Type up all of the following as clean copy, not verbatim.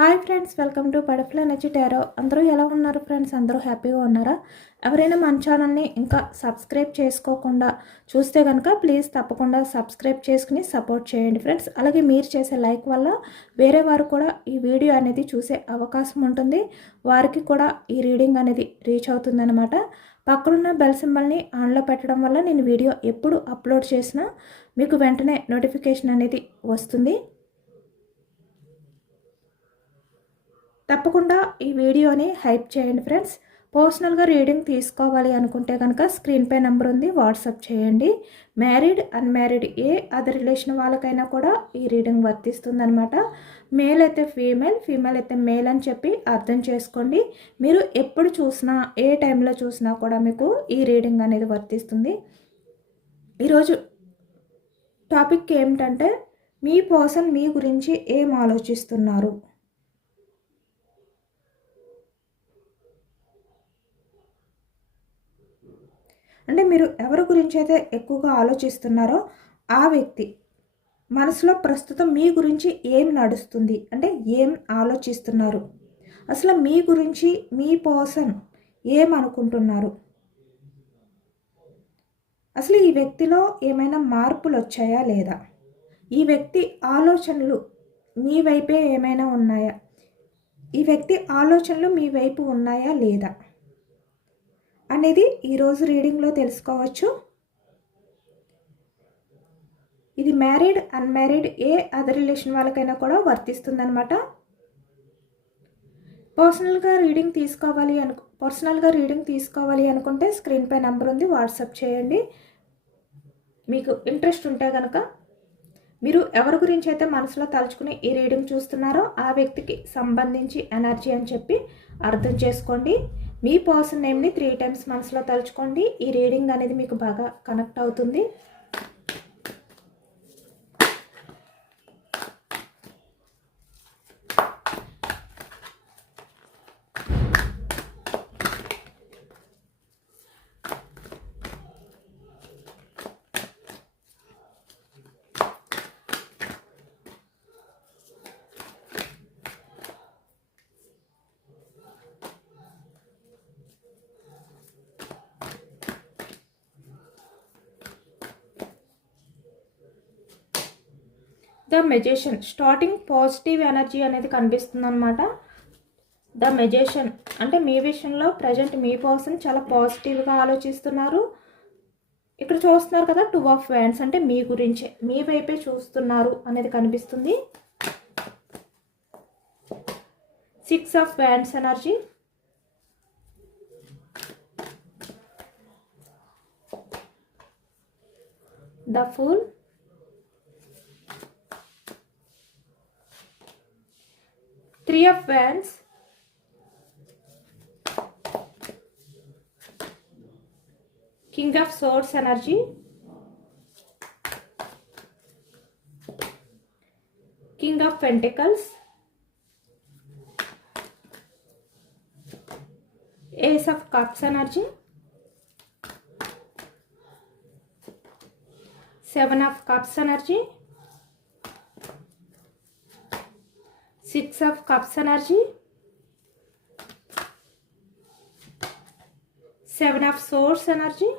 Hi friends, welcome to butterfly energy tarot. అందరూ ఎలా ఉన్నారు ఫ్రెండ్స్? అందరూ హ్యాపీగా ఉన్నారా? ఎవరైనా మన ఛానల్ని ఇంకా సబ్స్క్రైబ్ చేసుకోకుండా చూస్తే కనుక ప్లీజ్ తప్పకుండా సబ్స్క్రైబ్ చేసుకుని సపోర్ట్ చేయండి ఫ్రెండ్స్. అలాగే మీరు చేసే లైక్ వల్ల వేరే వారు కూడా ఈ వీడియో అనేది చూసే అవకాశం ఉంటుంది. వారికి కూడా ఈ రీడింగ్ అనేది రీచ్ అవుతుందన్నమాట. పక్కనున్న బెల్ సింబల్ని ఆన్లో పెట్టడం వల్ల నేను వీడియో ఎప్పుడు అప్లోడ్ చేసినా మీకు వెంటనే నోటిఫికేషన్ అనేది వస్తుంది. తప్పకుండా ఈ వీడియోని హైప్ చేయండి ఫ్రెండ్స్. పర్సనల్గా రీడింగ్ తీసుకోవాలి అనుకుంటే కనుక స్క్రీన్పై నెంబర్ ఉంది, వాట్సాప్ చేయండి. మ్యారీడ్ అన్మ్యారీడ్ ఏ అదర్ రిలేషన్ వాళ్ళకైనా కూడా ఈ రీడింగ్ వర్తిస్తుందనమాట. మేల్ అయితే ఫీమేల్, ఫీమేల్ అయితే మేల్ అని చెప్పి అర్థం చేసుకోండి. మీరు ఎప్పుడు చూసినా ఏ టైంలో చూసినా కూడా మీకు ఈ రీడింగ్ అనేది వర్తిస్తుంది. ఈరోజు టాపిక్ ఏమిటంటే మీ పర్సన్ మీ గురించి ఏం ఆలోచిస్తున్నారు. అంటే మీరు ఎవరి గురించి అయితే ఎక్కువగా ఆలోచిస్తున్నారో ఆ వ్యక్తి మనసులో ప్రస్తుతం మీ గురించి ఏం నడుస్తుంది, అంటే ఏం ఆలోచిస్తున్నారు, అసలు మీ గురించి మీ పర్సన్ ఏమనుకుంటున్నారు, అసలు ఈ వ్యక్తిలో ఏమైనా మార్పులు వచ్చాయా లేదా, ఈ వ్యక్తి ఆలోచనలు మీ వైపే ఏమైనా ఉన్నాయా, ఈ వ్యక్తి ఆలోచనలు మీ వైపు ఉన్నాయా లేదా అనేది ఈరోజు రీడింగ్లో తెలుసుకోవచ్చు. ఇది మ్యారీడ్ అన్మ్యారీడ్ ఏ అదర్ రిలేషన్ వాళ్ళకైనా కూడా వర్తిస్తుందన్నమాట. పర్సనల్గా రీడింగ్ తీసుకోవాలి అనుకుంటే స్క్రీన్పై నెంబర్ ఉంది, వాట్సాప్ చేయండి. మీకు ఇంట్రెస్ట్ ఉంటే కనుక మీరు ఎవరి గురించి అయితే మనసులో తలుచుకుని ఈ రీడింగ్ చూస్తున్నారో ఆ వ్యక్తికి సంబంధించి ఎనర్జీ అని చెప్పి అర్థం చేసుకోండి. మీ పర్సన్ నేమ్ని 3 టైమ్స్ మనసులో తలుచుకోండి. ఈ రీడింగ్ అనేది మీకు బాగా కనెక్ట్ అవుతుంది. The magician starting positive energy అనేది కనిపిస్తుంది అనమాట. ద మెజిషియన్ అంటే మీ విషయంలో ప్రజెంట్ మీ పర్సన్ చాలా పాజిటివ్గా ఆలోచిస్తున్నారు. ఇక్కడ చూస్తున్నారు కదా, 2 ఆఫ్ వ్యాండ్స్ అంటే మీ గురించే, మీ వైపే చూస్తున్నారు అనేది కనిపిస్తుంది. 6 of wands energy, the fool, Three of Wands, King of Swords energy, King of Pentacles, Ace of Cups energy, 7 of Cups energy, 6 of Cups energy, 7 of Swords energy,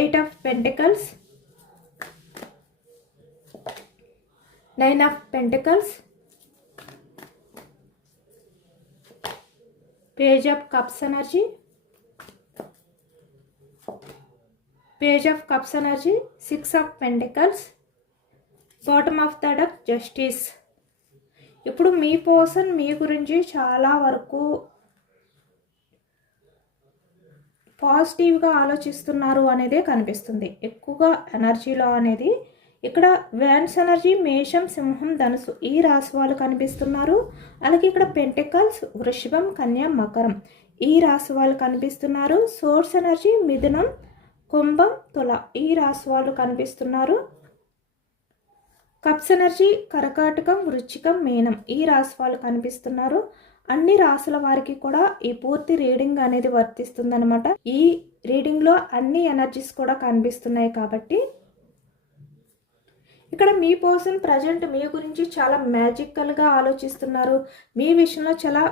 8 of Pentacles, 9 of Pentacles, Page of Cups energy, Page of Cups energy, 6 of Pentacles, bottom of the deck justice. ఇప్పుడు మీ person మీ గురించి చాలా వరకు పాజిటివ్గా ఆలోచిస్తున్నారు అనేదే కనిపిస్తుంది ఎక్కువగా ఎనర్జీలో అనేది. ఇక్కడ వ్యాన్స్ ఎనర్జీ మేషం, సింహం, ధనుసు ఈ రాశి వాళ్ళు కనిపిస్తున్నారు. అలాగే ఇక్కడ పెంటికల్స్, వృషభం, కన్య, మకరం ఈ రాశి వాళ్ళు కనిపిస్తున్నారు. సోర్స్ ఎనర్జీ మిథునం, కుంభం, తుల ఈ రాశి వాళ్ళు కనిపిస్తున్నారు. కప్స్ ఎనర్జీ కర్కాటకం, వృశ్చికం, మీనం ఈ రాశి వాళ్ళు కనిపిస్తున్నారు. అన్ని రాశుల వారికి కూడా ఈ పూర్తి రీడింగ్ అనేది వర్తిస్తుందన్నమాట. ఈ రీడింగ్లో అన్ని ఎనర్జీస్ కూడా కనిపిస్తున్నాయి కాబట్టి ఇక్కడ మీ పర్సన్ ప్రజెంట్ మీ గురించి చాలా మ్యాజికల్గా ఆలోచిస్తున్నారు. మీ విషయంలో చాలా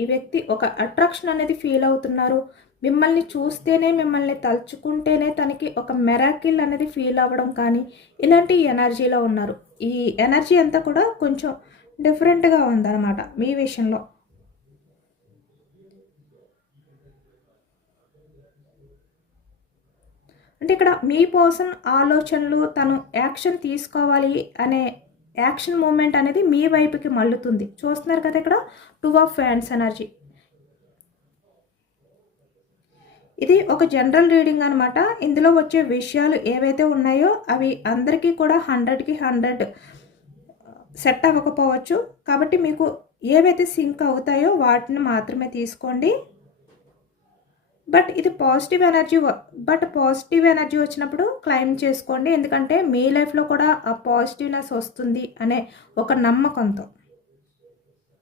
ఈ వ్యక్తి ఒక అట్రాక్షన్ అనేది ఫీల్ అవుతున్నారు. మిమ్మల్ని చూస్తేనే, మిమ్మల్ని తలుచుకుంటేనే తనకి ఒక మెరాకిల్ అనేది ఫీల్ అవ్వడం కానీ, ఇలాంటి ఎనర్జీలో ఉన్నారు. ఈ ఎనర్జీ అంతా కూడా కొంచెం డిఫరెంట్గా ఉందన్నమాట మీ విషయంలో. అంటే ఇక్కడ మీ పర్సన్ ఆలోచనలు తను యాక్షన్ తీసుకోవాలి అనే యాక్షన్ మూమెంట్ అనేది మీ వైపుకి మళ్ళుతుంది. చూస్తున్నారు కదా ఇక్కడ 2 ఆఫ్ ఫ్యాన్స్ ఎనర్జీ. ఇది ఒక జనరల్ రీడింగ్ అనమాట. ఇందులో వచ్చే విషయాలు ఏవైతే ఉన్నాయో అవి అందరికీ కూడా 100కి 100 సెట్ అవ్వకపోవచ్చు. కాబట్టి మీకు ఏవైతే సింక్ అవుతాయో వాటిని మాత్రమే తీసుకోండి. బట్ ఇది పాజిటివ్ ఎనర్జీ వచ్చినప్పుడు క్లైమ్ చేసుకోండి. ఎందుకంటే మీ లైఫ్లో కూడా ఆ పాజిటివ్నెస్ వస్తుంది అనే ఒక నమ్మకంతో.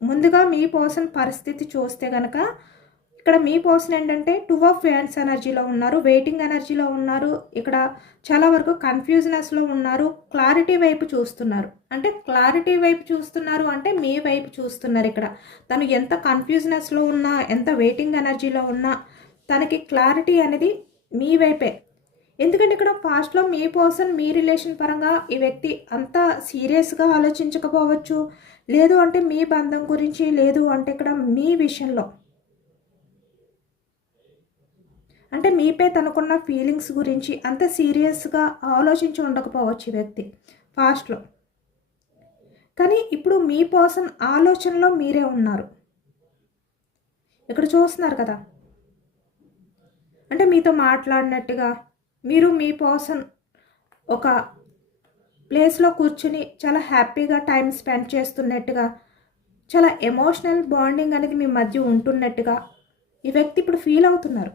ముందుగా మీ పర్సన్ పరిస్థితి చూస్తే కనుక ఇక్కడ మీ పర్సన్ ఏంటంటే 2 ఆఫ్ ఫ్యాన్స్ ఎనర్జీలో ఉన్నారు, వెయిటింగ్ ఎనర్జీలో ఉన్నారు. ఇక్కడ చాలా వరకు కన్ఫ్యూజనెస్లో ఉన్నారు, క్లారిటీ వైపు చూస్తున్నారు. అంటే క్లారిటీ వైపు చూస్తున్నారు అంటే మీ వైపు చూస్తున్నారు. ఇక్కడ తను ఎంత కన్ఫ్యూజనెస్లో ఉన్నా, ఎంత వెయిటింగ్ ఎనర్జీలో ఉన్నా తనకి క్లారిటీ అనేది మీ వైపే. ఎందుకంటే ఇక్కడ పాస్ట్లో మీ పర్సన్ మీ రిలేషన్ పరంగా ఈ వ్యక్తి అంత సీరియస్గా ఆలోచించకపోవచ్చు. లేదు అంటే మీ బంధం గురించి, లేదు అంటే ఇక్కడ మీ విషయంలో అంటే మీపై తనకున్న ఫీలింగ్స్ గురించి అంత సీరియస్గా ఆలోచించి ఉండకపోవచ్చు ఈ వ్యక్తి పాస్ట్లో. కానీ ఇప్పుడు మీ పర్సన్ ఆలోచనలో మీరే ఉన్నారు. ఇక్కడ చూస్తున్నారు కదా, అంటే మీతో మాట్లాడినట్టుగా మీరు మీ పర్సన్ ఒక ప్లేస్లో కూర్చుని చాలా హ్యాపీగా టైం స్పెండ్ చేస్తున్నట్టుగా, చాలా ఎమోషనల్ బాండింగ్ అనేది మీ మధ్య ఉంటున్నట్టుగా ఈ వ్యక్తి ఇప్పుడు ఫీల్ అవుతున్నారు.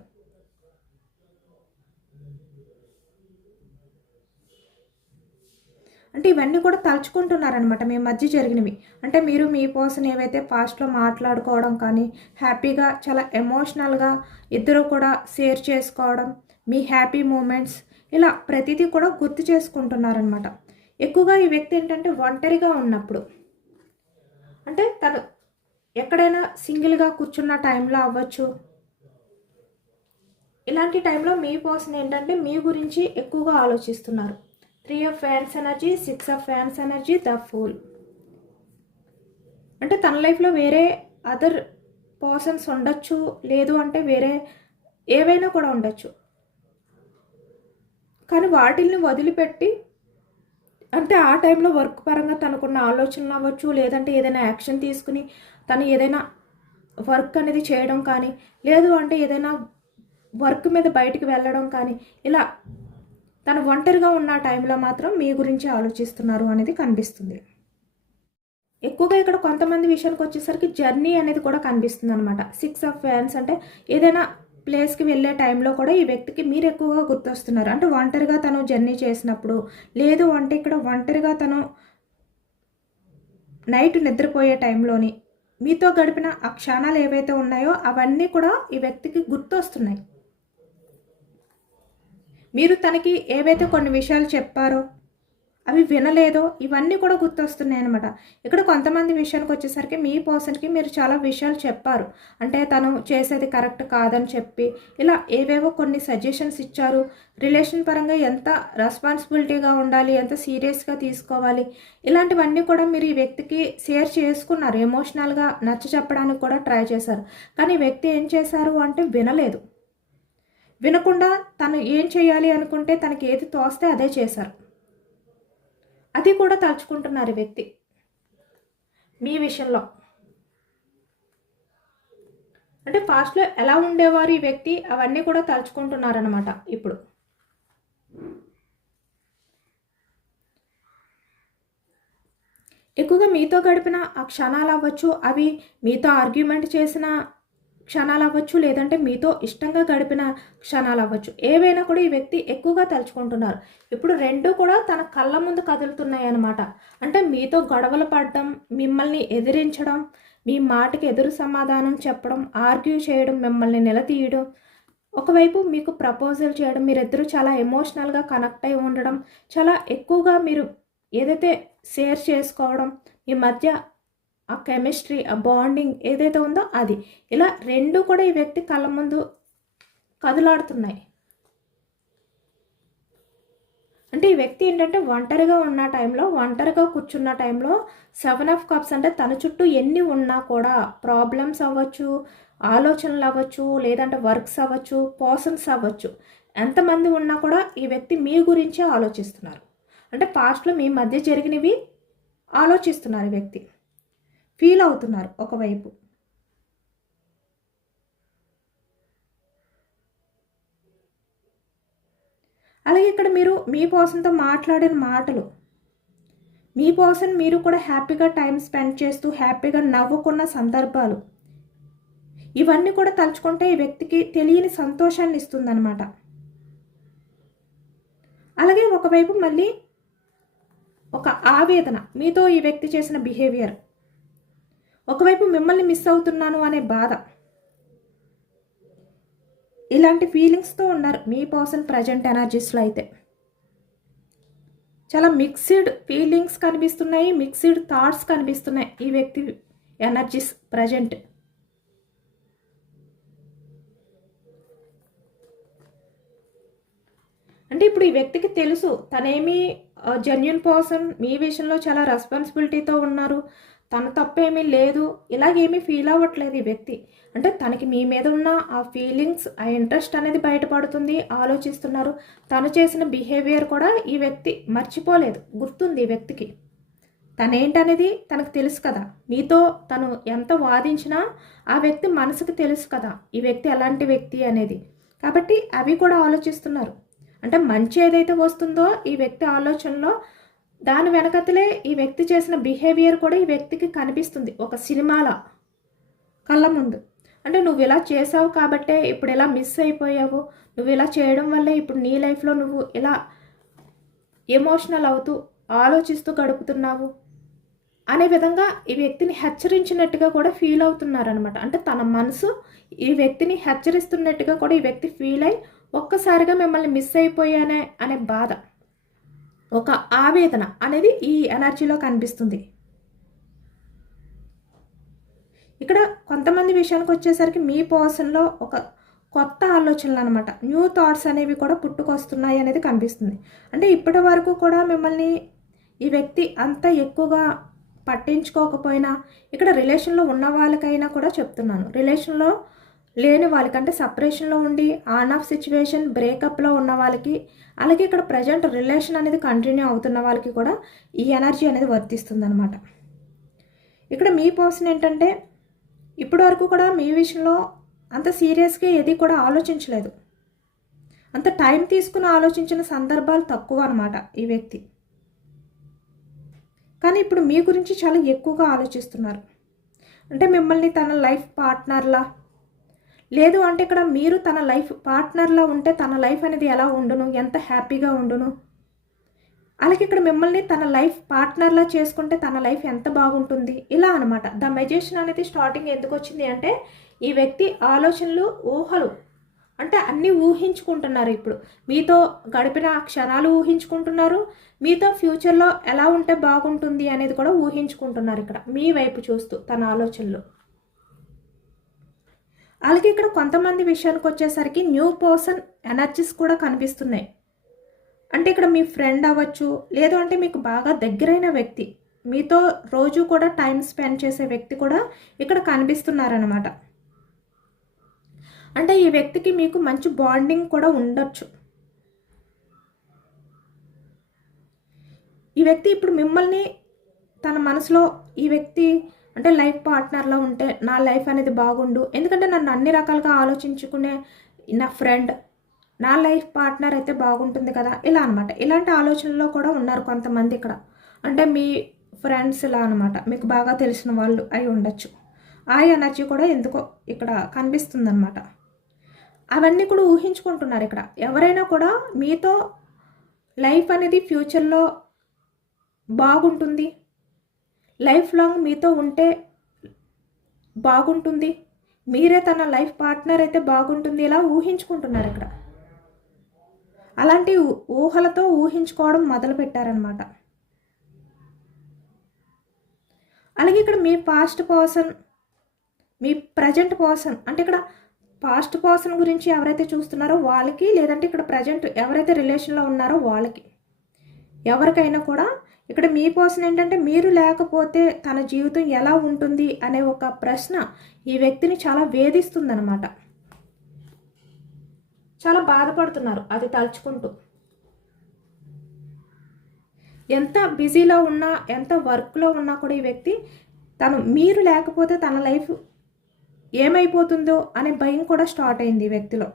అంటే ఇవన్నీ కూడా తలుచుకుంటున్నారనమాట మీ మధ్య జరిగినవి. అంటే మీరు మీ పర్సన్ ఏవైతే పాస్ట్లో మాట్లాడుకోవడం కానీ, హ్యాపీగా చాలా ఎమోషనల్గా ఇద్దరు కూడా షేర్ చేసుకోవడం, మీ హ్యాపీ మూమెంట్స్, ఇలా ప్రతిదీ కూడా గుర్తు చేసుకుంటున్నారనమాట. ఎక్కువగా ఈ వ్యక్తి ఏంటంటే ఒంటరిగా ఉన్నప్పుడు, అంటే తను ఎక్కడైనా సింగిల్గా కూర్చున్న టైంలో అవ్వచ్చు, ఇలాంటి టైంలో మీ పర్సన్ ఏంటంటే మీ గురించి ఎక్కువగా ఆలోచిస్తున్నారు. 3 of fans energy, 6 of fans energy, the fool. అంటే తన లైఫ్లో వేరే అదర్ పర్సన్స్ ఉండొచ్చు, లేదు అంటే వేరే ఏవైనా కూడా ఉండొచ్చు. కానీ వాటిల్ని వదిలిపెట్టి, అంటే ఆ టైంలో వర్క్ పరంగా తనకున్న ఆలోచనలు అవ్వచ్చు, లేదంటే ఏదైనా యాక్షన్ తీసుకుని తను ఏదైనా వర్క్ అనేది చేయడం కానీ, లేదు అంటే ఏదైనా వర్క్ మీద బయటికి వెళ్ళడం కానీ, ఇలా తను ఒంటరిగా ఉన్న టైంలో మాత్రం మీ గురించి ఆలోచిస్తున్నారు అనేది కనిపిస్తుంది. ఎక్కువగా ఇక్కడ కొంతమంది విషయానికి వచ్చేసరికి జర్నీ అనేది కూడా కనిపిస్తుంది అనమాట. 6 ఆఫ్ ఫ్యాన్స్ అంటే ఏదైనా ప్లేస్కి వెళ్ళే టైంలో కూడా ఈ వ్యక్తికి మీరు ఎక్కువగా గుర్తొస్తున్నారు. అంటే ఒంటరిగా తను జర్నీ చేసినప్పుడు, లేదు అంటే ఇక్కడ ఒంటరిగా తను నైట్ నిద్రపోయే టైంలోని మీతో గడిపిన ఆ క్షణాలు ఏవైతే ఉన్నాయో అవన్నీ కూడా ఈ వ్యక్తికి గుర్తొస్తున్నాయి. మీరు తనకి ఏవైతే కొన్ని విషయాలు చెప్పారో అవి వినలేదో ఇవన్నీ కూడా గుర్తొస్తున్నాయి అనమాట. ఇక్కడ కొంతమంది విషయానికి వచ్చేసరికి మీ పర్సన్కి మీరు చాలా విషయాలు చెప్పారు. అంటే తను చేసేది కరెక్ట్ కాదని చెప్పి ఇలా ఏవేవో కొన్ని సజెషన్స్ ఇచ్చారు. రిలేషన్ పరంగా ఎంత రెస్పాన్సిబిలిటీగా ఉండాలి, ఎంత సీరియస్గా తీసుకోవాలి, ఇలాంటివన్నీ కూడా మీరు ఈ వ్యక్తికి షేర్ చేసుకున్నారు. ఎమోషనల్గా నచ్చ చెప్పడానికి కూడా ట్రై చేశారు. కానీ ఈ వ్యక్తి ఏం చేశారు అంటే వినలేదు. వినకుండా తను ఏం చేయాలి అనుకుంటే తనకి ఏది తోస్తే అదే చేశారు. అది కూడా తలుచుకుంటున్నారు ఈ వ్యక్తి మీ విషయంలో. అంటే పాస్ట్లో ఎలా ఉండేవారు ఈ వ్యక్తి అవన్నీ కూడా తలుచుకుంటున్నారనమాట ఇప్పుడు. ఎక్కువగా మీతో గడిపిన ఆ క్షణాలు అవ్వచ్చు, అవి మీతో ఆర్గ్యుమెంట్ చేసిన క్షణాలు అవ్వచ్చు, లేదంటే మీతో ఇష్టంగా గడిపిన క్షణాలు అవ్వచ్చు, ఏవైనా కూడా ఈ వ్యక్తి ఎక్కువగా తలుచుకుంటున్నారు. ఇప్పుడు రెండు కూడా తన కళ్ళ ముందు కదులుతున్నాయి అన్నమాట. అంటే మీతో గొడవలు పడడం, మిమ్మల్ని ఎదిరించడం, మీ మాటకి ఎదురు సమాధానం చెప్పడం, ఆర్గ్యూ చేయడం, మిమ్మల్ని నిలదీయడం, ఒకవైపు మీకు ప్రపోజల్ చేయడం, మీరిద్దరూ చాలా ఎమోషనల్గా కనెక్ట్ అయి ఉండడం, చాలా ఎక్కువగా మీరు ఏదైతే షేర్ చేసుకోవడం, ఈ మధ్య ఆ కెమిస్ట్రీ, ఆ బాండింగ్ ఏదైతే ఉందో అది. ఇలా రెండు కూడా ఈ వ్యక్తి కళ్ళ ముందు కదులాడుతున్నాయి. అంటే ఈ వ్యక్తి ఏంటంటే ఒంటరిగా ఉన్న టైంలో, ఒంటరిగా కూర్చున్న టైంలో 7 ఆఫ్ కప్స్ అంటే తన చుట్టూ ఎన్ని ఉన్నా కూడా ప్రాబ్లమ్స్ అవ్వచ్చు, ఆలోచనలు అవ్వచ్చు, లేదంటే వర్క్స్ అవ్వచ్చు, పర్సన్స్ అవ్వచ్చు, ఎంతమంది ఉన్నా కూడా ఈ వ్యక్తి మీ గురించే ఆలోచిస్తున్నారు. అంటే పాస్ట్లో మీ మధ్య జరిగినవి ఆలోచిస్తున్నారు ఈ వ్యక్తి, ఫీల్ అవుతున్నారు ఒకవైపు. అలాగే ఇక్కడ మీరు మీ పర్సన్తో మాట్లాడిన మాటలు, మీ పర్సన్ మీరు కూడా హ్యాపీగా టైం స్పెండ్ చేస్తూ హ్యాపీగా నవ్వుకున్న సందర్భాలు, ఇవన్నీ కూడా తలుచుకుంటే ఈ వ్యక్తికి తెలియని సంతోషాన్ని ఇస్తుందన్నమాట. అలాగే ఒకవైపు మళ్ళీ ఒక ఆవేదన, మీతో ఈ వ్యక్తి చేసిన బిహేవియర్, ఒకవైపు మిమ్మల్ని మిస్ అవుతున్నాను అనే బాధ, ఇలాంటి ఫీలింగ్స్తో ఉన్నారు మీ పర్సన్ ప్రజెంట్ ఎనర్జీస్లో. అయితే చాలా మిక్స్డ్ ఫీలింగ్స్ కనిపిస్తున్నాయి, మిక్స్డ్ థాట్స్ కనిపిస్తున్నాయి ఈ వ్యక్తి ఎనర్జీస్ ప్రజెంట్. అంటే ఇప్పుడు ఈ వ్యక్తికి తెలుసు తనేమి జెన్యున్ పర్సన్, మీ విషయంలో చాలా రెస్పాన్సిబిలిటీతో ఉన్నారు, తన తప్పేమీ లేదు, ఇలాగేమీ ఫీల్ అవ్వట్లేదు ఈ వ్యక్తి. అంటే తనకి మీ మీద ఉన్న ఆ ఫీలింగ్స్, ఆ ఇంట్రెస్ట్ అనేది బయటపడుతుంది, ఆలోచిస్తున్నారు. తను చేసిన బిహేవియర్ కూడా ఈ వ్యక్తి మర్చిపోలేదు, గుర్తుంది ఈ వ్యక్తికి. తనేంటనేది తనకు తెలుసు కదా, మీతో తను ఎంత వాదించినా ఆ వ్యక్తి మనసుకు తెలుసు కదా ఈ వ్యక్తి ఎలాంటి వ్యక్తి అనేది. కాబట్టి అవి కూడా ఆలోచిస్తున్నారు. అంటే మంచి ఏదైతే వస్తుందో ఈ వ్యక్తి ఆలోచనలో, దాని వెనకతలే ఈ వ్యక్తి చేసిన బిహేవియర్ కూడా ఈ వ్యక్తికి కనిపిస్తుంది ఒక సినిమాలా కళ్ళ ముందు. అంటే నువ్వు ఇలా చేసావు కాబట్టే ఇప్పుడు ఇలా మిస్ అయిపోయావు, నువ్వు ఇలా చేయడం వల్లే ఇప్పుడు నీ లైఫ్లో నువ్వు ఇలా ఎమోషనల్ అవుతూ ఆలోచిస్తూ గడుపుతున్నావు అనే విధంగా ఈ వ్యక్తిని హెచ్చరించినట్టుగా కూడా ఫీల్ అవుతున్నారనమాట. అంటే తన మనసు ఈ వ్యక్తిని హెచ్చరిస్తున్నట్టుగా కూడా ఈ వ్యక్తి ఫీల్ అయి ఒక్కసారిగా మిమ్మల్ని మిస్ అయిపోయానే అనే బాధ, ఒక ఆవేదన అనేది ఈ ఎనర్జీలో కనిపిస్తుంది. ఇక్కడ కొంతమంది విషయానికి వచ్చేసరికి మీ పర్సన్లో ఒక కొత్త ఆలోచనలు అనమాట, న్యూ థాట్స్ అనేవి కూడా పుట్టుకొస్తున్నాయి అనేది కనిపిస్తుంది. అంటే ఇప్పటి వరకు కూడా మిమ్మల్ని ఈ వ్యక్తి అంత ఎక్కువగా పట్టించుకోకపోయినా, ఇక్కడ రిలేషన్లో ఉన్న వాళ్ళకైనా కూడా చెప్తున్నాను, రిలేషన్లో లేని వాళ్ళకంటే సపరేషన్లో ఉండి ఆన్ ఆఫ్ సిచ్యువేషన్ బ్రేకప్లో ఉన్న వాళ్ళకి, అలాగే ఇక్కడ ప్రజెంట్ రిలేషన్ అనేది కంటిన్యూ అవుతున్న వాళ్ళకి కూడా ఈ ఎనర్జీ అనేది వర్తిస్తుంది అనమాట. ఇక్కడ మీ పర్సన్ ఏంటంటే ఇప్పటి వరకు కూడా మీ విషయంలో అంత సీరియస్గా ఏది కూడా ఆలోచించలేదు, అంత టైం తీసుకుని ఆలోచించిన సందర్భాలు తక్కువ అనమాట ఈ వ్యక్తి. కానీ ఇప్పుడు మీ గురించి చాలా ఎక్కువగా ఆలోచిస్తున్నారు. అంటే మిమ్మల్ని తన లైఫ్ పార్ట్నర్లా, లేదు అంటే ఇక్కడ మీరు తన లైఫ్ పార్ట్నర్లా ఉంటే తన లైఫ్ అనేది ఎలా ఉండును, ఎంత హ్యాపీగా ఉండును, అలాగే ఇక్కడ మిమ్మల్ని తన లైఫ్ పార్ట్నర్లా చేసుకుంటే తన లైఫ్ ఎంత బాగుంటుంది, ఇలా అనమాట. ద మెజిషియన్ అనేది స్టార్టింగ్ ఎందుకు వచ్చింది అంటే ఈ వ్యక్తి ఆలోచనలు, ఊహలు, అంటే అన్నీ ఊహించుకుంటున్నారు. ఇప్పుడు మీతో గడిపిన క్షణాలు ఊహించుకుంటున్నారు, మీతో ఫ్యూచర్లో ఎలా ఉంటే బాగుంటుంది అనేది కూడా ఊహించుకుంటున్నారు ఇక్కడ మీ వైపు చూస్తూ తన ఆలోచనలు. అలాగే ఇక్కడ కొంతమంది విషయానికి వచ్చేసరికి న్యూ పర్సన్ ఎనర్జీస్ కూడా కనిపిస్తున్నాయి. అంటే ఇక్కడ మీ ఫ్రెండ్ అవ్వచ్చు, లేదు అంటే మీకు బాగా దగ్గరైన వ్యక్తి, మీతో రోజు కూడా టైం స్పెండ్ చేసే వ్యక్తి కూడా ఇక్కడ కనిపిస్తున్నారనమాట. అంటే ఈ వ్యక్తికి మీకు మంచి బాండింగ్ కూడా ఉండొచ్చు. ఈ వ్యక్తి ఇప్పుడు మిమ్మల్ని తన మనసులో, ఈ వ్యక్తి అంటే లైఫ్ పార్ట్నర్లో ఉంటే నా లైఫ్ అనేది బాగుండు, ఎందుకంటే నన్ను అన్ని రకాలుగా ఆలోచించుకునే నా ఫ్రెండ్, నా లైఫ్ పార్ట్నర్ అయితే బాగుంటుంది కదా, ఇలా అనమాట. ఇలాంటి ఆలోచనలో కూడా ఉన్నారు కొంతమంది ఇక్కడ. అంటే మీ ఫ్రెండ్స్ ఇలా అనమాట, మీకు బాగా తెలిసిన వాళ్ళు అయి ఉండొచ్చు. ఆ ఎనర్జీ కూడా ఎందుకో ఇక్కడ కనిపిస్తుంది అనమాట. అవన్నీ కూడా ఊహించుకుంటున్నారు ఇక్కడ. ఎవరైనా కూడా మీతో లైఫ్ అనేది ఫ్యూచర్లో బాగుంటుంది, లైఫ్ లాంగ్ మీతో ఉంటే బాగుంటుంది, మీరే తన లైఫ్ పార్ట్నర్ అయితే బాగుంటుంది, ఇలా ఊహించుకుంటున్నారు ఇక్కడ. అలాంటి ఊహలతో ఊహించుకోవడం మొదలు పెట్టారనమాట. అలాగే ఇక్కడ మీ పాస్ట్ పర్సన్, మీ ప్రజెంట్ పర్సన్, అంటే ఇక్కడ పాస్ట్ పర్సన్ గురించి ఎవరైతే చూస్తున్నారో వాళ్ళకి, లేదంటే ఇక్కడ ప్రజెంట్ ఎవరైతే రిలేషన్లో ఉన్నారో వాళ్ళకి, ఎవరికైనా కూడా ఇక్కడ మీ పర్సన్ ఏంటంటే మీరు లేకపోతే తన జీవితం ఎలా ఉంటుంది అనే ఒక ప్రశ్న ఈ వ్యక్తిని చాలా వేధిస్తుందన్నమాట. చాలా బాధపడుతున్నారు అది తలుచుకుంటూ. ఎంత బిజీలో ఉన్నా, ఎంత వర్క్లో ఉన్నా కూడా ఈ వ్యక్తి మీరు లేకపోతే తన లైఫ్ ఏమైపోతుందో అనే భయం కూడా స్టార్ట్ అయింది ఈ వ్యక్తిలో.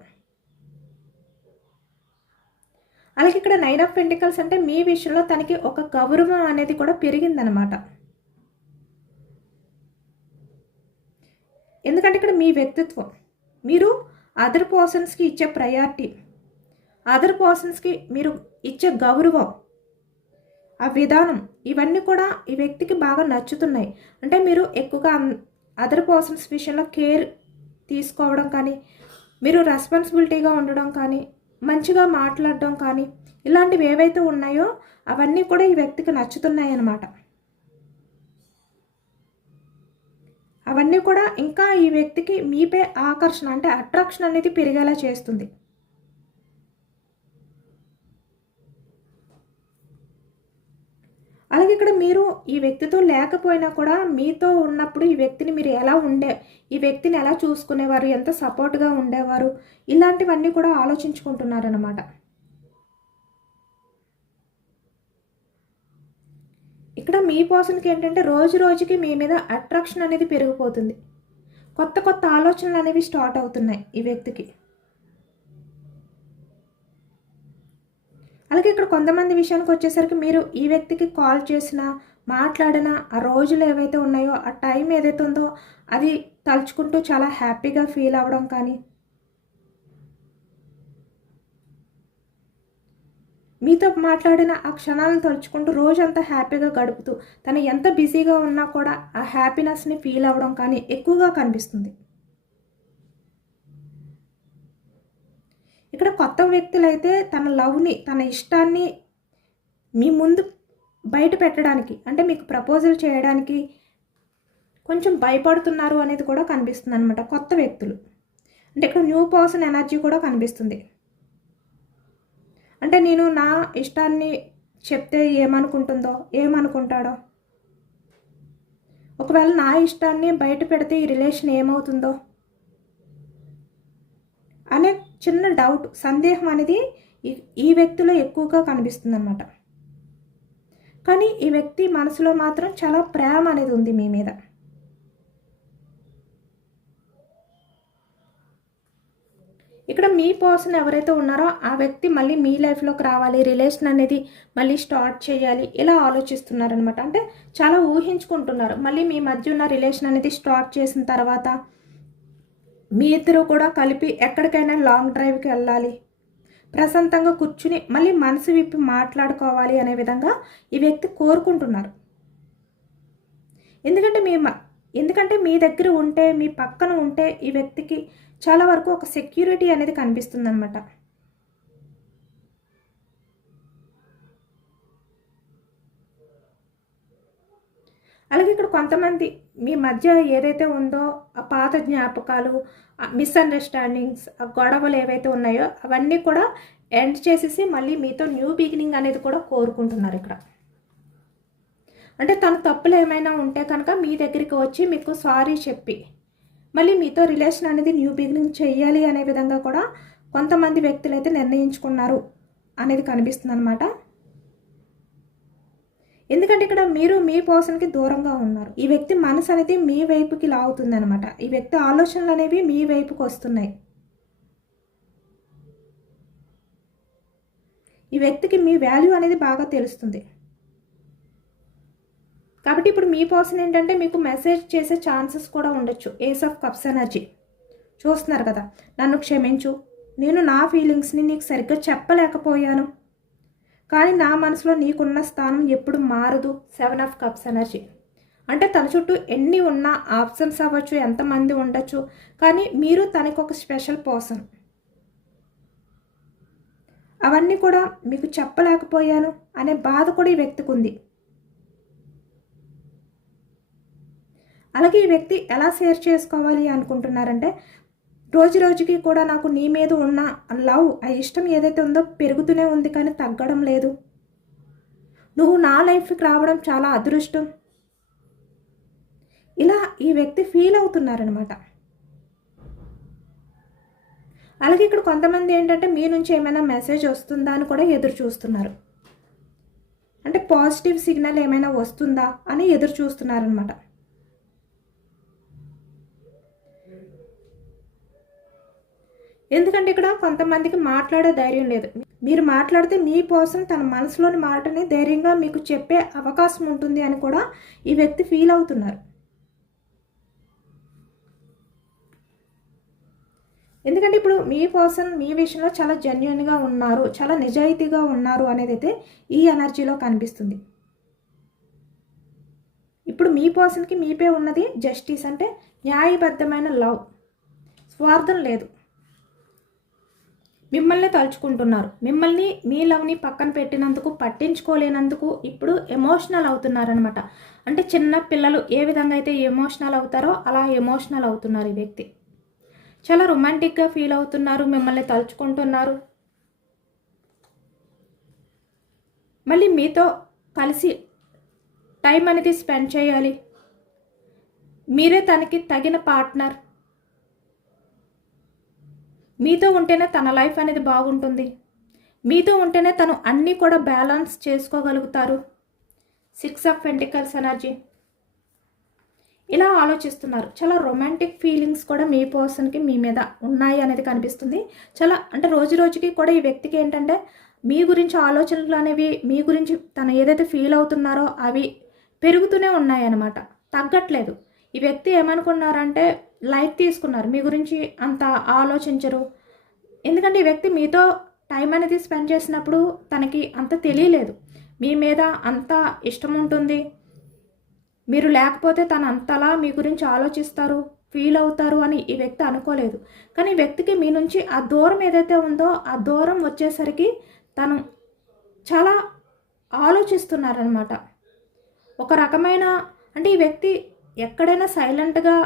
అలాగే ఇక్కడ 9 ఆఫ్ పెంటికల్స్ అంటే మీ విషయంలో తనకి ఒక గౌరవం అనేది కూడా పెరిగిందనమాట. ఎందుకంటే ఇక్కడ మీ వ్యక్తిత్వం, మీరు అదర్ పర్సన్స్కి ఇచ్చే ప్రయారిటీ, అదర్ పర్సన్స్కి మీరు ఇచ్చే గౌరవం, ఆ విధానం, ఇవన్నీ కూడా ఈ వ్యక్తికి బాగా నచ్చుతున్నాయి. అంటే మీరు ఎక్కువగా అదర్ పర్సన్స్ విషయంలో కేర్ తీసుకోవడం కానీ, మీరు రెస్పాన్సిబిలిటీగా ఉండడం కానీ, మంచిగా మాట్లాడడం కానీ, ఇలాంటివి ఏవైతే ఉన్నాయో అవన్నీ కూడా ఈ వ్యక్తికి నచ్చుతున్నాయి అన్నమాట. అవన్నీ కూడా ఇంకా ఈ వ్యక్తికి మీపై ఆకర్షణ, అంటే అట్రాక్షన్ అనేది పెరిగేలా చేస్తుంది. అలాగే ఇక్కడ మీరు ఈ వ్యక్తితో లేకపోయినా కూడా మీతో ఉన్నప్పుడు ఈ వ్యక్తిని మీరు ఈ వ్యక్తిని ఎలా చూసుకునేవారు, ఎంత సపోర్ట్గా ఉండేవారు, ఇలాంటివన్నీ కూడా ఆలోచించుకుంటున్నారన్నమాట. ఇక్కడ మీ పర్సన్కి ఏంటంటే రోజు రోజుకి మీ మీద అట్రాక్షన్ అనేది పెరిగిపోతుంది. కొత్త కొత్త ఆలోచనలు అనేవి స్టార్ట్ అవుతున్నాయి ఈ వ్యక్తికి. అలాగే ఇక్కడ కొంతమంది విషయానికి వచ్చేసరికి మీరు ఈ వ్యక్తికి కాల్ చేసినా, మాట్లాడినా, ఆ రోజులు ఏవైతే ఉన్నాయో, ఆ టైం ఏదైతే ఉందో అది తలుచుకుంటూ చాలా హ్యాపీగా ఫీల్ అవ్వడం కానీ, మీతో మాట్లాడిన ఆ క్షణాలను తలుచుకుంటూ రోజంతా హ్యాపీగా గడుపుతూ తను ఎంత బిజీగా ఉన్నా కూడా ఆ హ్యాపీనెస్ని ఫీల్ అవ్వడం కానీ ఎక్కువగా కనిపిస్తుంది. ఇక్కడ కొత్త వ్యక్తులైతే తన లవ్ని, తన ఇష్టాన్ని మీ ముందు బయట పెట్టడానికి, అంటే మీకు ప్రపోజల్ చేయడానికి కొంచెం భయపడుతున్నారు అనేది కూడా కనిపిస్తుంది అనమాట కొత్త వ్యక్తులు. అంటే ఇక్కడ న్యూ పర్సన్ ఎనర్జీ కూడా కనిపిస్తుంది. అంటే నేను నా ఇష్టాన్ని చెప్తే ఏమనుకుంటుందో, ఏమనుకుంటాడో, ఒకవేళ నా ఇష్టాన్ని బయట పెడితే ఈ రిలేషన్ ఏమవుతుందో అనే చిన్న డౌట్, సందేహం అనేది ఈ వ్యక్తిలో ఎక్కువగా కనిపిస్తుంది అన్నమాట. కానీ ఈ వ్యక్తి మనసులో మాత్రం చాలా ప్రేమ అనేది ఉంది మీ మీద. ఇక్కడ మీ పర్సన్ ఎవరైతే ఉన్నారో ఆ వ్యక్తి మళ్ళీ మీ లైఫ్లోకి రావాలి, రిలేషన్ అనేది మళ్ళీ స్టార్ట్ చేయాలి, ఇలా ఆలోచిస్తున్నారనమాట. అంటే చాలా ఊహించుకుంటున్నారు. మళ్ళీ మీ మధ్య ఉన్న రిలేషన్ అనేది స్టార్ట్ చేసిన తర్వాత మీ ఇద్దరు కూడా కలిపి ఎక్కడికైనా లాంగ్ డ్రైవ్కి వెళ్ళాలి, ప్రశాంతంగా కూర్చుని మళ్ళీ మనసు విప్పి మాట్లాడుకోవాలి అనే విధంగా ఈ వ్యక్తి కోరుకుంటున్నారు. ఎందుకంటే మీ దగ్గర ఉంటే, మీ పక్కన ఉంటే ఈ వ్యక్తికి చాలా వరకు ఒక సెక్యూరిటీ అనేది కనిపిస్తుంది అన్నమాట. అలాగే ఇక్కడ కొంతమంది మీ మధ్య ఏదైతే ఉందో ఆ పాత జ్ఞాపకాలు, మిస్అండర్స్టాండింగ్స్, ఆ గొడవలు ఏవైతే ఉన్నాయో అవన్నీ కూడా ఎండ్ చేసేసి మళ్ళీ మీతో న్యూ బిగినింగ్ అనేది కూడా కోరుకుంటున్నారు ఇక్కడ. అంటే తన తప్పులు ఏమైనా ఉంటే కనుక మీ దగ్గరికి వచ్చి మీకు సారీ చెప్పి మళ్ళీ మీతో రిలేషన్ అనేది న్యూ బిగినింగ్ చేయాలి అనే విధంగా కూడా కొంతమంది వ్యక్తులు అయితే నిర్ణయించుకున్నారు అనేది కనిపిస్తుంది అనమాట. ఎందుకంటే ఇక్కడ మీరు మీ పర్సన్కి దూరంగా ఉన్నారు. ఈ వ్యక్తి మనసు అనేది మీ వైపుకి లాగుతుంది అనమాట. ఈ వ్యక్తి ఆలోచనలు అనేవి మీ వైపుకి వస్తున్నాయి. ఈ వ్యక్తికి మీ వాల్యూ అనేది బాగా తెలుస్తుంది. కాబట్టి ఇప్పుడు మీ పర్సన్ ఏంటంటే మీకు మెసేజ్ చేసే ఛాన్సెస్ కూడా ఉండొచ్చు. ఏస్ ఆఫ్ కప్స్ ఎనర్జీ చూస్తున్నారు కదా, నన్ను క్షమించు, నేను నా ఫీలింగ్స్ని నీకు సరిగ్గా చెప్పలేకపోయాను, కానీ నా మనసులో నీకున్న స్థానం ఎప్పుడు మారదు. 7 ఆఫ్ కప్స్ ఎనర్జీ అంటే తన చుట్టూ ఎన్ని ఉన్నా, ఆప్షన్స్ అవ్వచ్చు, ఎంతమంది ఉండొచ్చు, కానీ మీరు తనకు ఒక స్పెషల్ పర్సన్. అవన్నీ కూడా మీకు చెప్పలేకపోయాను అనే బాధ కూడా ఈ వ్యక్తికి ఉంది. అలాగే ఈ వ్యక్తి ఎలా షేర్ చేసుకోవాలి అనుకుంటున్నారంటే, రోజు రోజుకి కూడా నాకు నీ మీద ఉన్న లవ్, ఆ ఇష్టం ఏదైతే ఉందో పెరుగుతూనే ఉంది కానీ తగ్గడం లేదు. నువ్వు నా లైఫ్కి రావడం చాలా అదృష్టం. ఇలా ఈ వ్యక్తి ఫీల్ అవుతున్నారనమాట. అలాగే ఇక్కడ కొంతమంది ఏంటంటే మీ నుంచి ఏమైనా మెసేజ్ వస్తుందా అని కూడా ఎదురు చూస్తున్నారు. అంటే పాజిటివ్ సిగ్నల్ ఏమైనా వస్తుందా అని ఎదురు చూస్తున్నారనమాట. ఎందుకంటే ఇక్కడ కొంతమందికి మాట్లాడే ధైర్యం లేదు. మీరు మాట్లాడితే మీ పర్సన్ తన మనసులోని మాటని ధైర్యంగా మీకు చెప్పే అవకాశం ఉంటుంది అని కూడా ఈ వ్యక్తి ఫీల్ అవుతున్నారు. ఎందుకంటే ఇప్పుడు మీ పర్సన్ మీ విషయంలో చాలా జెన్యున్గా ఉన్నారు, చాలా నిజాయితీగా ఉన్నారు అనేది అయితే ఈ ఎనర్జీలో కనిపిస్తుంది. ఇప్పుడు మీ పర్సన్కి మీపై ఉన్నది జస్టిస్, అంటే న్యాయబద్ధమైన లవ్, స్వార్థం లేదు. మిమ్మల్ని తలుచుకుంటున్నారు. మిమ్మల్ని మీ లవ్ని పక్కన పెట్టినందుకు, పట్టించుకోలేనందుకు ఇప్పుడు ఎమోషనల్ అవుతున్నారనమాట. అంటే చిన్న పిల్లలు ఏ విధంగా అయితే ఎమోషనల్ అవుతారో అలా ఎమోషనల్ అవుతున్నారు ఈ వ్యక్తి. చాలా రొమాంటిక్గా ఫీల్ అవుతున్నారు, మిమ్మల్ని తలుచుకుంటున్నారు. మళ్ళీ మీతో కలిసి టైం అనేది స్పెండ్ చేయాలి. మీరే తనకి తగిన పార్ట్నర్. మీతో ఉంటేనే తన లైఫ్ అనేది బాగుంటుంది. మీతో ఉంటేనే తను అన్నీ కూడా బ్యాలెన్స్ చేసుకోగలుగుతారు. 6 ఆఫ్ పెంటికల్స్ ఎనర్జీ. ఇలా ఆలోచిస్తున్నారు. చాలా రొమాంటిక్ ఫీలింగ్స్ కూడా మీ పర్సన్కి మీ మీద ఉన్నాయి అనేది కనిపిస్తుంది. చాలా అంటే రోజు రోజుకి కూడా ఈ వ్యక్తికి ఏంటంటే మీ గురించి ఆలోచనలు అనేవి, మీ గురించి తను ఏదైతే ఫీల్ అవుతున్నారో అవి పెరుగుతూనే ఉన్నాయి అన్నమాట, తగ్గట్లేదు. ఈ వ్యక్తి ఏమనుకున్నారంటే లైట్ తీసుకున్నారు, మీ గురించి అంత ఆలోచించరు. ఎందుకంటే ఈ వ్యక్తి మీతో టైం అనేది స్పెండ్ చేసినప్పుడు తనకి అంత తెలియలేదు మీ మీద అంత ఇష్టం ఉంటుంది. మీరు లేకపోతే తను అంతలా మీ గురించి ఆలోచిస్తారు, ఫీల్ అవుతారు అని ఈ వ్యక్తి అనుకోలేదు. కానీ ఈ వ్యక్తికి మీ నుంచి ఆ దూరం ఏదైతే ఉందో ఆ దూరం వచ్చేసరికి తను చాలా ఆలోచిస్తున్నారనమాట. ఒక రకమైన అంటే ఈ వ్యక్తి ఎక్కడైనా సైలెంట్గా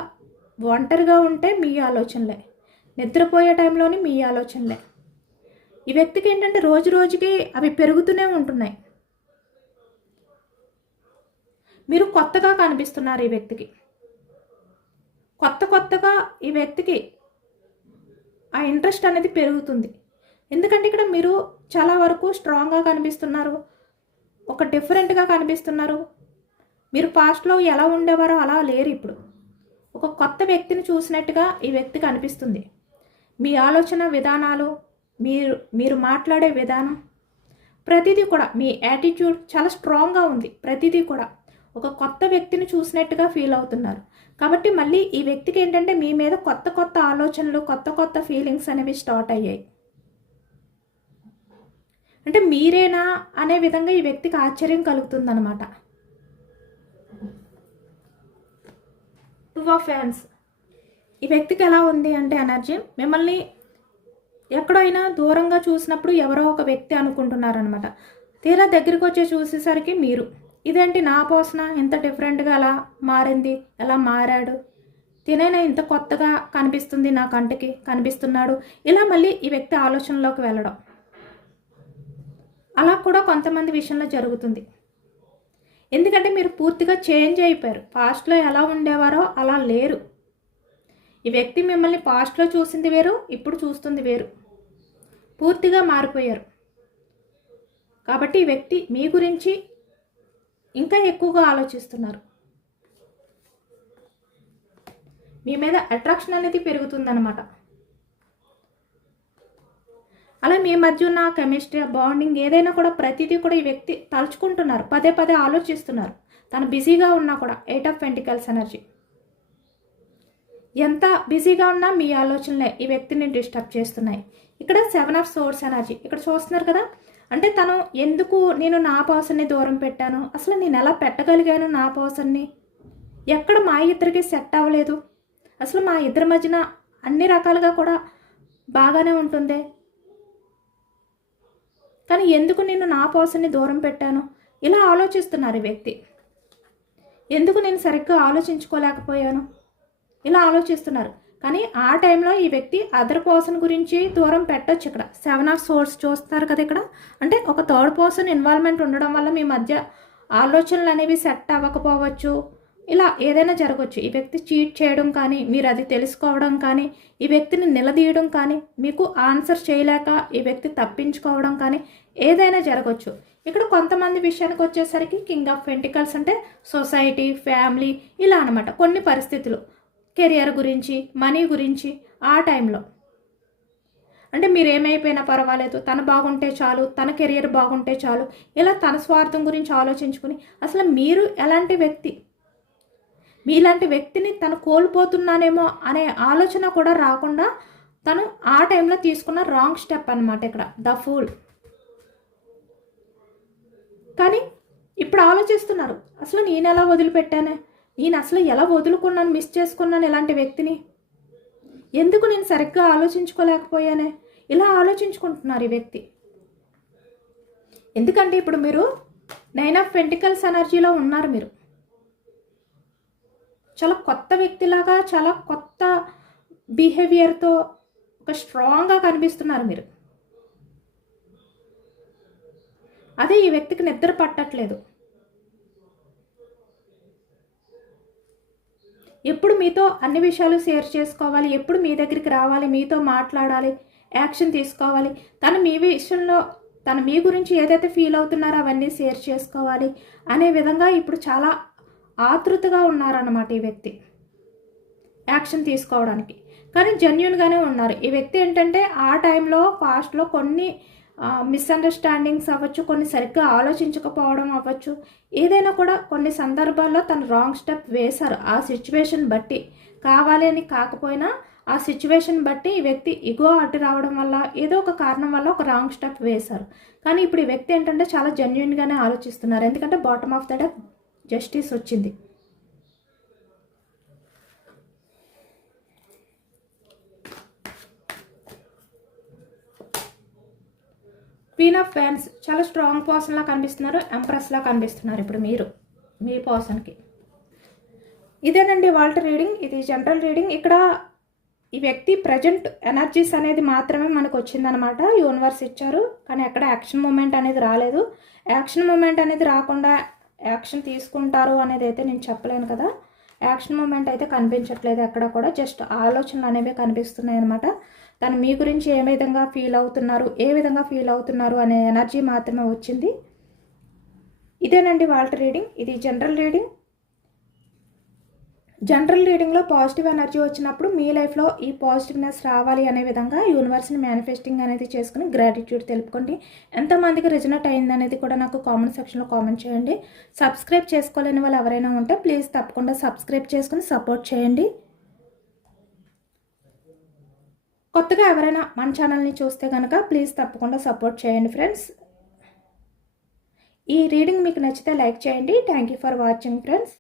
ఒంటరిగా ఉంటే మీ ఆలోచనలే, నిద్రపోయే టైంలోని మీ ఆలోచనలే. ఈ వ్యక్తికి ఏంటంటే రోజు రోజుకి అవి పెరుగుతూనే ఉంటున్నాయి. మీరు కొత్తగా కనిపిస్తున్నారు ఈ వ్యక్తికి. కొత్తగా ఈ వ్యక్తికి ఆ ఇంట్రెస్ట్ అనేది పెరుగుతుంది. ఎందుకంటే ఇక్కడ మీరు చాలా వరకు స్ట్రాంగ్గా కనిపిస్తున్నారు, ఒక డిఫరెంట్గా కనిపిస్తున్నారు. మీరు పాస్ట్లో ఎలా ఉండేవారో అలా లేరు. ఇప్పుడు ఒక కొత్త వ్యక్తిని చూసినట్టుగా ఈ వ్యక్తికి అనిపిస్తుంది. మీ ఆలోచన విధానాలు, మీరు మాట్లాడే విధానం, ప్రతిదీ కూడా మీ యాటిట్యూడ్ చాలా స్ట్రాంగ్గా ఉంది. ప్రతిదీ కూడా ఒక కొత్త వ్యక్తిని చూసినట్టుగా ఫీల్ అవుతున్నారు. కాబట్టి మళ్ళీ ఈ వ్యక్తికి ఏంటంటే మీ మీద కొత్త ఆలోచనలు, కొత్త ఫీలింగ్స్ అనేవి స్టార్ట్ అయ్యాయి. అంటే మీరేనా అనే విధంగా ఈ వ్యక్తికి ఆశ్చర్యం కలుగుతుందన్నమాట. 2 ఆఫ్ ఫ్యాన్స్. ఈ వ్యక్తికి ఎలా ఉంది అంటే ఎనర్జీ, మిమ్మల్ని ఎక్కడైనా దూరంగా చూసినప్పుడు ఎవరో ఒక వ్యక్తి అనుకుంటున్నారనమాట. తీరా దగ్గరికి వచ్చి చూసేసరికి మీరు, ఇదేంటి నా పర్సన్ ఇంత డిఫరెంట్గా ఎలా మారింది, ఎలా మారాడు, తినైనా ఇంత కొత్తగా కనిపిస్తుంది, నా కంటికి కనిపిస్తున్నాడు. ఇలా మళ్ళీ ఈ వ్యక్తి ఆలోచనలోకి వెళ్ళడం అలా కూడా కొంతమంది విషయంలో జరుగుతుంది. ఎందుకంటే మీరు పూర్తిగా చేంజ్ అయిపోయారు. పాస్ట్లో ఎలా ఉండేవారో అలా లేరు. ఈ వ్యక్తి మిమ్మల్ని పాస్ట్లో చూసింది వేరు, ఇప్పుడు చూస్తుంది వేరు. పూర్తిగా మారిపోయారు. కాబట్టి ఈ వ్యక్తి మీ గురించి ఇంకా ఎక్కువగా ఆలోచిస్తున్నారు. మీ మీద అట్రాక్షన్ అనేది పెరుగుతుందన్నమాట. అలా మీ మధ్య ఉన్న కెమిస్ట్రీ, బాండింగ్ ఏదైనా కూడా ప్రతిదీ కూడా ఈ వ్యక్తి తలుచుకుంటున్నారు, పదే ఆలోచిస్తున్నారు. తను బిజీగా ఉన్నా కూడా 8 ఆఫ్ పెంటికల్స్ ఎనర్జీ. ఎంత బిజీగా ఉన్నా మీ ఆలోచనలే ఈ వ్యక్తిని డిస్టర్బ్ చేస్తున్నాయి. ఇక్కడ 7 ఆఫ్ సోర్స్ ఎనర్జీ. ఇక్కడ చూస్తున్నారు కదా, అంటే తను ఎందుకు నేను నా పర్సన్ని దూరం పెట్టాను, అసలు నేను ఎలా పెట్టగలిగాను నా పర్సన్ని, ఎక్కడ మా ఇద్దరికి సెట్ అవ్వలేదు, అసలు మా ఇద్దరి మధ్యన అన్ని రకాలుగా కూడా బాగానే ఉంటుంది, కానీ ఎందుకు నేను నా పర్సన్ని దూరం పెట్టాను, ఇలా ఆలోచిస్తున్నారు ఈ వ్యక్తి. ఎందుకు నేను సరిగ్గా ఆలోచించుకోలేకపోయాను, ఇలా ఆలోచిస్తున్నారు. కానీ ఆ టైంలో ఈ వ్యక్తి అదర్ పర్సన్ గురించి దూరం పెట్టొచ్చు. ఇక్కడ 7 ఆఫ్ సోర్స్ చూస్తారు కదా ఇక్కడ, అంటే ఒక థర్డ్ పర్సన్ ఇన్వాల్వ్మెంట్ ఉండడం వల్ల మీ మధ్య ఆలోచనలు అనేవి సెట్ అవ్వకపోవచ్చు. ఇలా ఏదైనా జరగవచ్చు. ఈ వ్యక్తి చీట్ చేయడం కానీ, మీరు అది తెలుసుకోవడం కానీ, ఈ వ్యక్తిని నిలదీయడం కానీ, మీకు ఆన్సర్ చేయలేక ఈ వ్యక్తి తప్పించుకోవడం కానీ ఏదైనా జరగవచ్చు. ఇక్కడ కొంతమంది విషయానికి వచ్చేసరికి కింగ్ ఆఫ్ పెంటికల్స్ అంటే సొసైటీ, ఫ్యామిలీ ఇలా అనమాట. కొన్ని పరిస్థితులు కెరియర్ గురించి, మనీ గురించి ఆ టైంలో అంటే మీరు ఏమైపోయినా పర్వాలేదు, తను బాగుంటే చాలు, తన కెరియర్ బాగుంటే చాలు, ఇలా తన స్వార్థం గురించి ఆలోచించుకుని అసలు మీరు ఎలాంటి వ్యక్తి, మీలాంటి వ్యక్తిని తను కోల్పోతున్నానేమో అనే ఆలోచన కూడా రాకుండా తను ఆ టైంలో తీసుకున్న రాంగ్ స్టెప్ అనమాట ఇక్కడ ద ఫూల్. కానీ ఇప్పుడు ఆలోచిస్తున్నారు, అసలు నేను ఎలా వదిలిపెట్టానే, నేను అసలు ఎలా వదులుకున్నాను, మిస్ చేసుకున్నాను ఇలాంటి వ్యక్తిని, ఎందుకు నేను సరిగ్గా ఆలోచించుకోలేకపోయానే, ఇలా ఆలోచించుకుంటున్నారు ఈ వ్యక్తి. ఎందుకంటే ఇప్పుడు మీరు 9 ఆఫ్ పెంటికల్స్ ఎనర్జీలో ఉన్నారు. మీరు చాలా కొత్త వ్యక్తిలాగా, చాలా కొత్త బిహేవియర్తో ఒక స్ట్రాంగ్గా కనిపిస్తున్నారు మీరు. అదే ఈ వ్యక్తికి నిద్ర పట్టట్లేదు. ఎప్పుడు మీతో అన్ని విషయాలు షేర్ చేసుకోవాలి, ఎప్పుడు మీ దగ్గరికి రావాలి, మీతో మాట్లాడాలి, యాక్షన్ తీసుకోవాలి, తను మీ విషయంలో తను మీ గురించి ఏదైతే ఫీల్ అవుతున్నారో అవన్నీ షేర్ చేసుకోవాలి అనే విధంగా ఇప్పుడు చాలా ఆతృతగా ఉన్నారన్నమాట ఈ వ్యక్తి యాక్షన్ తీసుకోవడానికి. కానీ జెన్యూన్గానే ఉన్నారు ఈ వ్యక్తి. ఏంటంటే ఆ టైంలో పాస్ట్లో కొన్ని మిస్అండర్స్టాండింగ్స్ అవ్వచ్చు, కొన్ని సరిగ్గా ఆలోచించకపోవడం అవ్వచ్చు, ఏదైనా కూడా కొన్ని సందర్భాల్లో తను రాంగ్ స్టెప్ వేశారు. ఆ సిచ్యువేషన్ బట్టి, కావాలి అని కాకపోయినా ఆ సిచ్యువేషన్ బట్టి ఈ వ్యక్తి ఇగో అడ్డు రావడం వల్ల, ఏదో ఒక కారణం వల్ల ఒక రాంగ్ స్టెప్ వేశారు. కానీ ఇప్పుడు ఈ వ్యక్తి ఏంటంటే చాలా జెన్యూన్గానే ఆలోచిస్తున్నారు. ఎందుకంటే bottom of the deck justice వచ్చింది. క్వీన్ ఆఫ్ ఫ్యాన్స్ చాలా స్ట్రాంగ్ పర్సన్లా కనిపిస్తున్నారు, ఎంప్రెస్లా కనిపిస్తున్నారు ఇప్పుడు మీరు మీ పర్సన్కి. ఇదేనండి వాళ్ళ రీడింగ్. ఇది జనరల్ రీడింగ్. ఇక్కడ ఈ వ్యక్తి ప్రజెంట్ ఎనర్జీస్ అనేది మాత్రమే మనకు వచ్చిందనమాట, యూనివర్స్ ఇచ్చారు. కానీ అక్కడ యాక్షన్ మూమెంట్ అనేది రాలేదు. యాక్షన్ మూమెంట్ అనేది రాకుండా యాక్షన్ తీసుకుంటారు అనేది అయితే నేను చెప్పలేను కదా. యాక్షన్ మూమెంట్ అయితే కనిపించట్లేదు ఎక్కడ కూడా, జస్ట్ ఆలోచనలు అనేవి కనిపిస్తున్నాయి అనమాట. తను మీ గురించి ఏ విధంగా ఫీల్ అవుతున్నారు అనే ఎనర్జీ మాత్రమే వచ్చింది. ఇదేనండి వాళ్ళ రీడింగ్. ఇది జనరల్ రీడింగ్. జనరల్ రీడింగ్లో పాజిటివ్ ఎనర్జీ వచ్చినప్పుడు మీ లైఫ్లో ఈ పాజిటివ్నెస్ రావాలి అనే విధంగా యూనివర్స్ని మేనిఫెస్టింగ్ అనేది చేసుకుని గ్రాటిట్యూడ్ తెలుపుకోండి. ఎంతమందికి రిజనెట్ అయింది అనేది కూడా నాకు కామెంట్ సెక్షన్లో కామెంట్ చేయండి. సబ్స్క్రైబ్ చేసుకోలేని వాళ్ళు ఎవరైనా ఉంటే ప్లీజ్ తప్పకుండా సబ్స్క్రైబ్ చేసుకుని సపోర్ట్ చేయండి. కొత్తగా ఎవరైనా మన ఛానల్ని చూస్తే కనుక ప్లీజ్ తప్పకుండా సపోర్ట్ చేయండి ఫ్రెండ్స్. ఈ రీడింగ్ మీకు నచ్చితే లైక్ చేయండి. Thank you for watching friends.